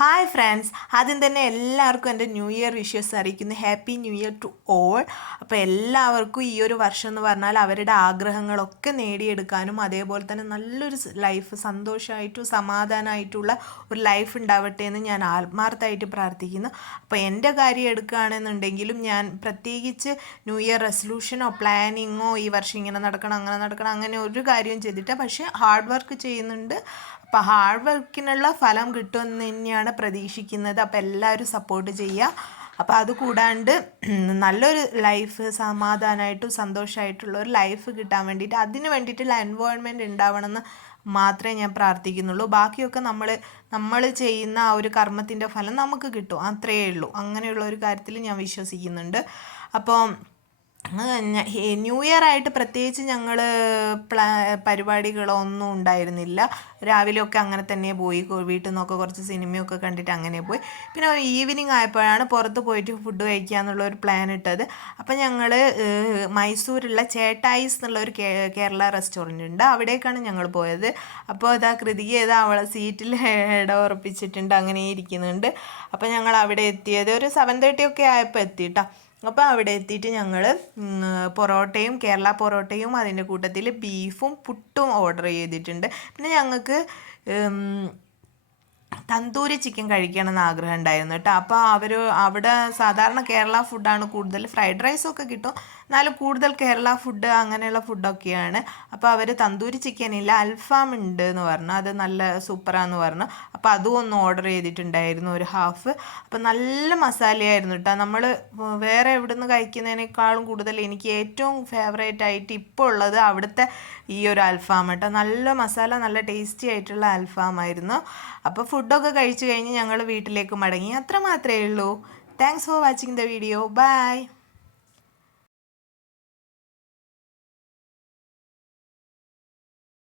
Hi friends ആദ്യം തന്നെ എല്ലാവർക്കും എന്റെ ന്യൂ ഇയർ വിഷസ് അറിയിക്കുന്നു. Happy new year to all അപ്പോൾ എല്ലാവർക്കും ഈ ഒരു വർഷം എന്ന് പറഞ്ഞാൽ അവരുടെ ആഗ്രഹങ്ങളൊക്കെ നേടിയെടുക്കാനും അതേപോലെ തന്നെ നല്ലൊരു ലൈഫ് സന്തോഷമായിട്ടും സമാധാനമായിട്ടുള്ള ഒരു ലൈഫ് ഉണ്ടാവട്ടെ എന്ന് ഞാൻ ആത്മാർത്ഥമായിട്ട് പ്രാർത്ഥിക്കുന്നു. അപ്പോൾ എന്റെ കാര്യം എടുക്കുകയാണെന്നുണ്ടെങ്കിലും ഞാൻ പ്രത്യേകിച്ച് ന്യൂ ഇയർ റെസൊല്യൂഷനോ പ്ലാനിങ്ങോ ഈ വർഷം ഇങ്ങനെ നടക്കണം അങ്ങനെ നടക്കണം അങ്ങനെ ഒരു കാര്യവും ചെയ്തിട്ട് പക്ഷേ ഹാർഡ് വർക്ക് ചെയ്യുന്നുണ്ട്. അപ്പോൾ ഹാർഡ് വർക്കിനുള്ള ഫലം കിട്ടുമെന്ന് തന്നെയാണ് പ്രതീക്ഷിക്കുന്നത്. അപ്പോൾ എല്ലാവരും സപ്പോർട്ട് ചെയ്യുക. അപ്പോൾ അത് കൂടാണ്ട് നല്ലൊരു ലൈഫ് സമാധാനമായിട്ടും സന്തോഷമായിട്ടുള്ള ഒരു ലൈഫ് കിട്ടാൻ വേണ്ടിയിട്ട് അതിന് വേണ്ടിയിട്ടുള്ള എൻവയോൺമെന്റ് ഉണ്ടാവണമെന്ന് മാത്രമേ ഞാൻ പ്രാർത്ഥിക്കുന്നുള്ളൂ. ബാക്കിയൊക്കെ നമ്മൾ നമ്മൾ ചെയ്യുന്ന ആ ഒരു കർമ്മത്തിന്റെ ഫലം നമുക്ക് കിട്ടും. അത്രയേ ഉള്ളൂ. അങ്ങനെയുള്ള ഒരു കാര്യത്തിൽ ഞാൻ വിശ്വസിക്കുന്നുണ്ട്. അപ്പോൾ ന്യൂ ഇയർ ആയിട്ട് പ്രത്യേകിച്ച് ഞങ്ങൾ പ്ലാ പരിപാടികളൊന്നും ഉണ്ടായിരുന്നില്ല. രാവിലെ ഒക്കെ അങ്ങനെ തന്നെ പോയി വീട്ടിൽ നിന്നൊക്കെ കുറച്ച് സിനിമയൊക്കെ കണ്ടിട്ട് അങ്ങനെ പോയി. പിന്നെ ഈവനിങ് ആയപ്പോഴാണ് പുറത്ത് പോയിട്ട് ഫുഡ് കഴിക്കുക എന്നുള്ള ഒരു പ്ലാൻ ഇട്ടത്. അപ്പം ഞങ്ങൾ മൈസൂരുള്ള ചേട്ടായിസ് എന്നുള്ള ഒരു കേരള റെസ്റ്റോറന്റ് ഉണ്ട്. അവിടേക്കാണ് ഞങ്ങൾ പോയത്. അപ്പോൾ ഇതാ കൃതിക ഏതാ അവളെ സീറ്റിൽ ഇട ഉറപ്പിച്ചിട്ടുണ്ട് അങ്ങനെ ഇരിക്കുന്നുണ്ട്. അപ്പോൾ ഞങ്ങൾ അവിടെ എത്തിയത് ഒരു സെവൻ തേർട്ടി ഒക്കെ ആയപ്പോൾ എത്തിയിട്ടോ അപ്പോൾ അവിടെ എത്തിയിട്ട് ഞങ്ങൾ പൊറോട്ടയും കേരള പൊറോട്ടയും അതിന്റെ കൂട്ടത്തിൽ ബീഫും പുട്ടും ഓർഡർ ചെയ്തിട്ടുണ്ട്. പിന്നെ ഞങ്ങൾക്ക് തന്തൂരി ചിക്കൻ കഴിക്കണം എന്ന് ആഗ്രഹം ഉണ്ടായിരുന്നു കേട്ടോ. അപ്പോൾ അവർ അവിടെ സാധാരണ കേരള ഫുഡാണ് കൂടുതൽ. ഫ്രൈഡ് റൈസൊക്കെ കിട്ടും. എന്നാലും കൂടുതൽ കേരള ഫുഡ് അങ്ങനെയുള്ള ഫുഡൊക്കെയാണ് അപ്പോൾ അവർ തന്തൂരി ചിക്കൻ ഇല്ല അൽഫാം ഉണ്ട് എന്ന് പറഞ്ഞു. അത് നല്ല സൂപ്പറാന്ന് പറഞ്ഞു. അപ്പോൾ അതും ഒന്ന് ഓർഡർ ചെയ്തിട്ടുണ്ടായിരുന്നു ഒരു ഹാഫ് അപ്പോൾ നല്ല മസാലയായിരുന്നു കേട്ടോ. നമ്മൾ വേറെ എവിടെ നിന്ന് കഴിക്കുന്നതിനേക്കാളും കൂടുതൽ എനിക്ക് ഏറ്റവും ഫേവറേറ്റ് ആയിട്ട് ഇപ്പോൾ ഉള്ളത് അവിടുത്തെ ഈ ഒരു അൽഫാം കേട്ടോ. നല്ല മസാല നല്ല ടേസ്റ്റി ആയിട്ടുള്ള അൽഫാമായിരുന്നു. അപ്പോൾ ഫുഡൊക്കെ കഴിച്ചു കഴിഞ്ഞ് ഞങ്ങൾ വീട്ടിലേക്ക് മടങ്ങി. അത്ര മാത്രമേ ഉള്ളൂ. Thanks for watching the video bye